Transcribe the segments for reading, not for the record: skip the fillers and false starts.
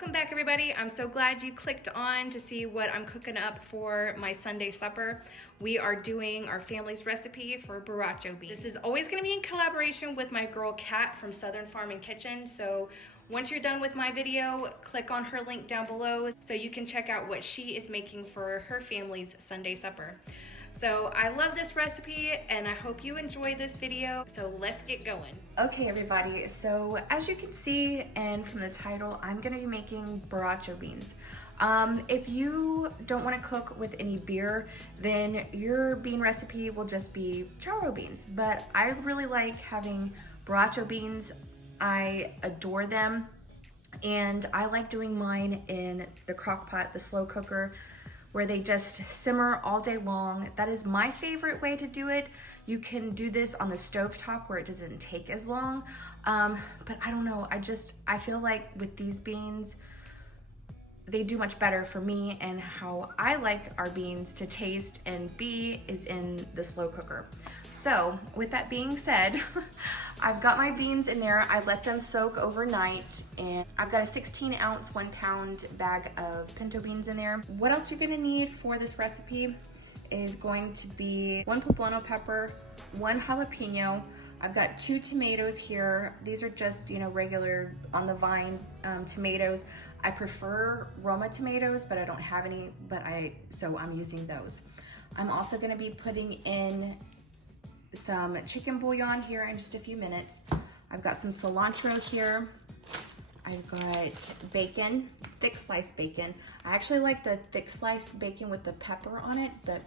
Welcome back, everybody. I'm so glad you clicked on to see what I'm cooking up for my Sunday supper. We are doing our family's recipe for Borracho beans. This is always gonna be in collaboration with my girl Kat from Southern Farm and Kitchen. So once you're done with my video, click on her link down below so you can check out what she is making for her family's Sunday supper. So I love this recipe and I hope you enjoy this video. So let's get going. Okay, everybody, so as you can see and from the title, I'm gonna be making Borracho beans. If you don't wanna cook with any beer, then your bean recipe will just be charro beans. But I really like having Borracho beans. I adore them. And I like doing mine in the crock pot, the slow cooker, where they just simmer all day long. That is my favorite way to do it. You can do this on the stovetop where it doesn't take as long. But I don't know, I feel like with these beans, they do much better for me and how I like our beans to taste and be is in the slow cooker. So with that being said, I've got my beans in there. I let them soak overnight and I've got a 16-ounce, 1-pound bag of pinto beans in there. What else you're gonna need for this recipe is going to be 1 pablano pepper, 1 jalapeno. I've got 2 tomatoes here. These are just, regular on the vine tomatoes. I prefer Roma tomatoes, but I don't have any, so I'm using those. I'm also gonna be putting in some chicken bouillon here in just a few minutes. I've got some cilantro here. I've got bacon, thick sliced bacon. I actually like the thick sliced bacon with the pepper on it, but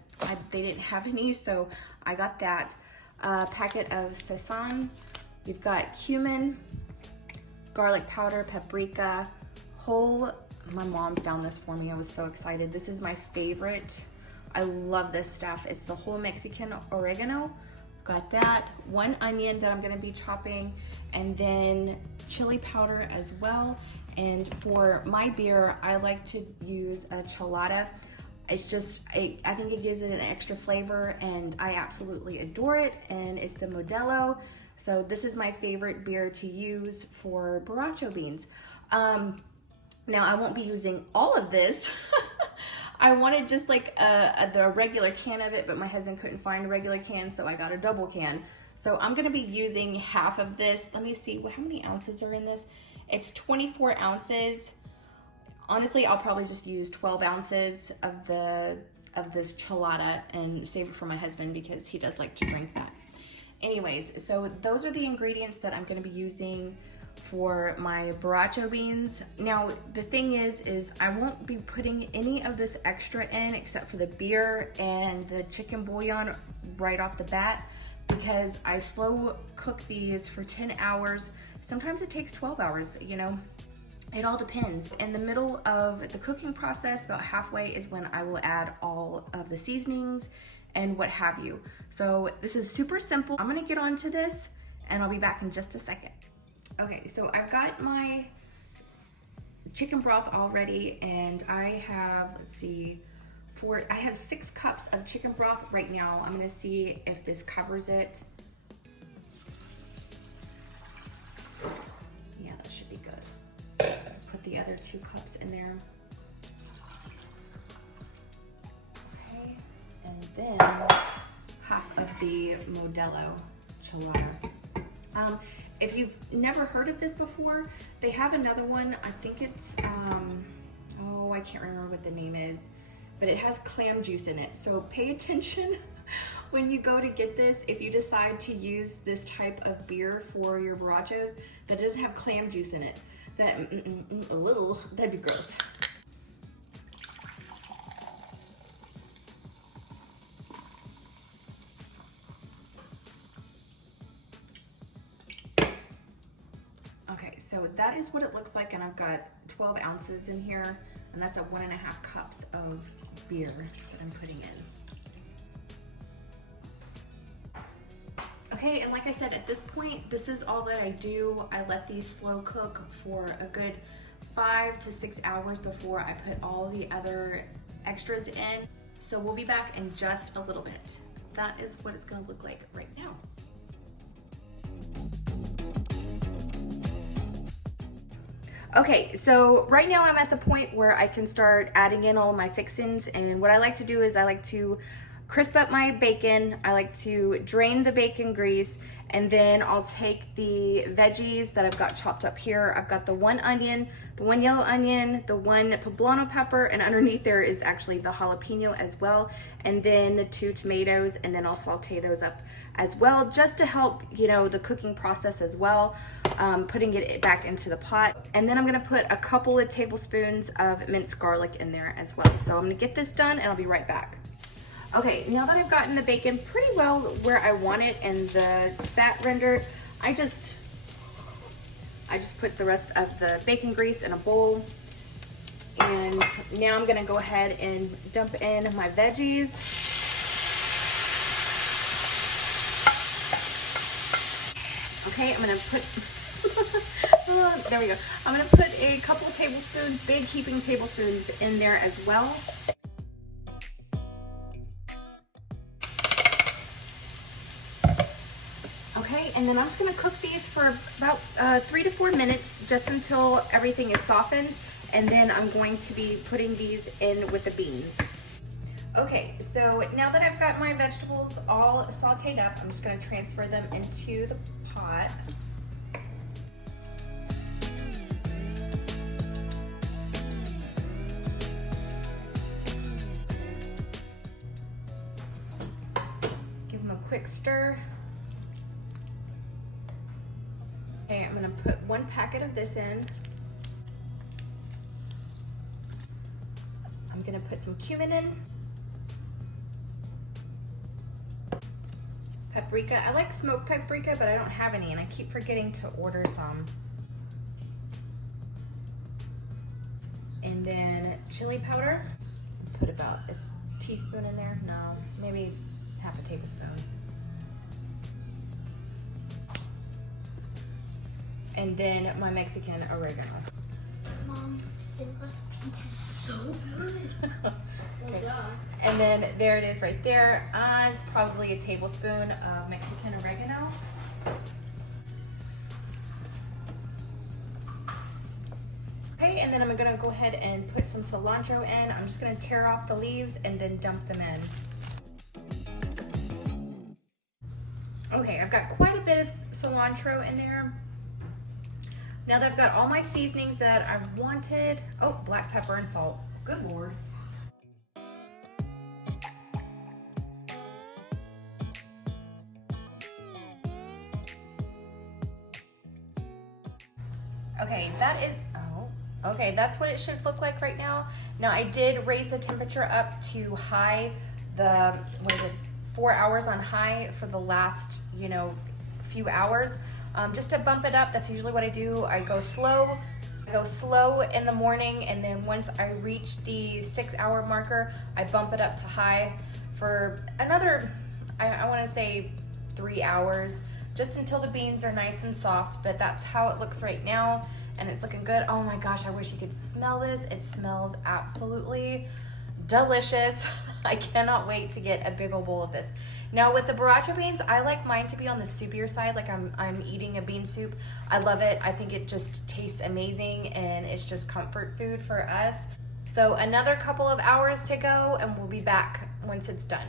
they didn't have any, so I got that. A packet of Sazon. You've got cumin, garlic powder, paprika, my mom found this for me. I was so excited. This is my favorite. I love this stuff. It's the whole Mexican oregano. Got that. 1 onion that I'm gonna be chopping, and then chili powder as well. And for my beer, I like to use a chelada. It's just, I think it gives it an extra flavor and I absolutely adore it. And it's the Modelo. So this is my favorite beer to use for Borracho beans. Now I won't be using all of this. I wanted just like the regular can of it, but my husband couldn't find a regular can, so I got a double can. So I'm gonna be using half of this. Let me see, how many ounces are in this? It's 24 ounces. Honestly, I'll probably just use 12 ounces of this chelada and save it for my husband because he does like to drink that. Anyways, so those are the ingredients that I'm gonna be using for my Borracho beans. Now, the thing is I won't be putting any of this extra in except for the beer and the chicken bouillon right off the bat because I slow cook these for 10 hours. Sometimes it takes 12 hours, It all depends. In the middle of the cooking process, about halfway, is when I will add all of the seasonings and what have you. So this is super simple. I'm gonna get onto this and I'll be back in just a second. Okay, so I've got my chicken broth already and I have, I have 6 cups of chicken broth right now. I'm gonna see if this covers it. Yeah, that should be good. Put the other 2 cups in there. Okay, and then half of the Modelo chelada. If you've never heard of this before, they have another one. I think it's, I can't remember what the name is, but it has clam juice in it. So pay attention when you go to get this. If you decide to use this type of beer for your Borrachos that doesn't have clam juice in it, that'd be gross. Okay, so that is what it looks like, and I've got 12 ounces in here, and that's 1.5 cups of beer that I'm putting in. Okay, and like I said, at this point, this is all that I do. I let these slow cook for a good 5 to 6 hours before I put all the other extras in. So we'll be back in just a little bit. That is what it's gonna look like right now. Okay, so right now I'm at the point where I can start adding in all my fixings, and what I like to do is I like to crisp up my bacon. I like to drain the bacon grease, and then I'll take the veggies that I've got chopped up here. I've got the one onion, the one yellow onion, the one pablano pepper, and underneath there is actually the jalapeno as well, and then the 2 tomatoes, and then I'll saute those up as well, just to help, you know, the cooking process as well, putting it back into the pot. And then I'm gonna put a couple of tablespoons of minced garlic in there as well. So I'm gonna get this done and I'll be right back. Okay, now that I've gotten the bacon pretty well where I want it and the fat rendered, I just put the rest of the bacon grease in a bowl. And now I'm gonna go ahead and dump in my veggies. Okay, I'm gonna put, there we go. I'm gonna put a couple tablespoons, big heaping tablespoons in there as well. Okay, and then I'm just gonna cook these for about 3 to 4 minutes, just until everything is softened. And then I'm going to be putting these in with the beans. Okay, so now that I've got my vegetables all sauteed up, I'm just gonna transfer them into the pot. Give them a quick stir. Okay, I'm gonna put 1 packet of this in. I'm gonna put some cumin in. Paprika. I like smoked paprika, but I don't have any, and I keep forgetting to order some. And then chili powder. Put about a teaspoon in there. No, maybe half a tablespoon. And then my Mexican oregano. Mom, Cinco's pizza is so good. Okay. And then there it is right there. It's probably a tablespoon of Mexican oregano. Okay, and then I'm gonna go ahead and put some cilantro in. I'm just gonna tear off the leaves and then dump them in. Okay, I've got quite a bit of cilantro in there. Now that I've got all my seasonings that I've wanted, oh, black pepper and salt. Good Lord. Okay, that is, oh, okay, that's what it should look like right now. Now I did raise the temperature up to high, what is it, 4 hours on high for the last, you know, few hours. Just to bump it up, that's usually what I do. I go slow in the morning, and then once I reach the 6 hour marker, I bump it up to high for another, I wanna say 3 hours, just until the beans are nice and soft. But that's how it looks right now, and it's looking good. Oh my gosh, I wish you could smell this. It smells absolutely delicious. I cannot wait to get a big old bowl of this. Now with the Borracho beans, I like mine to be on the soupier side, like I'm eating a bean soup. I love it. I think it just tastes amazing, and it's just comfort food for us. So another couple of hours to go, and we'll be back once it's done.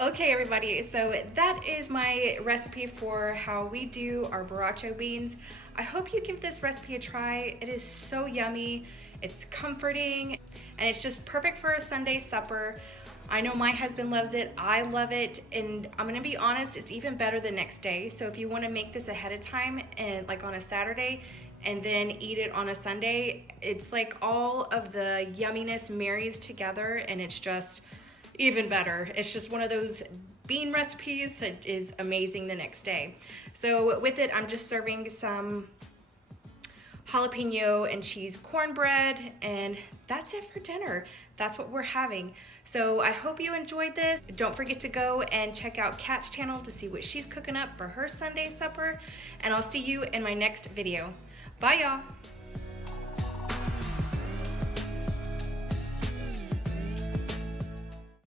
Okay everybody, so that is my recipe for how we do our Borracho beans. I hope you give this recipe a try. It is so yummy, it's comforting, and it's just perfect for a Sunday supper. I know my husband loves it, I love it, and I'm gonna be honest, it's even better the next day. So if you wanna make this ahead of time, and like on a Saturday, and then eat it on a Sunday, it's like all of the yumminess marries together, and it's just even better. It's just one of those bean recipes that is amazing the next day. So with it, I'm just serving some jalapeno and cheese cornbread, and that's it for dinner. That's what we're having. So I hope you enjoyed this. Don't forget to go and check out Kat's channel to see what she's cooking up for her Sunday supper, and I'll see you in my next video. Bye y'all.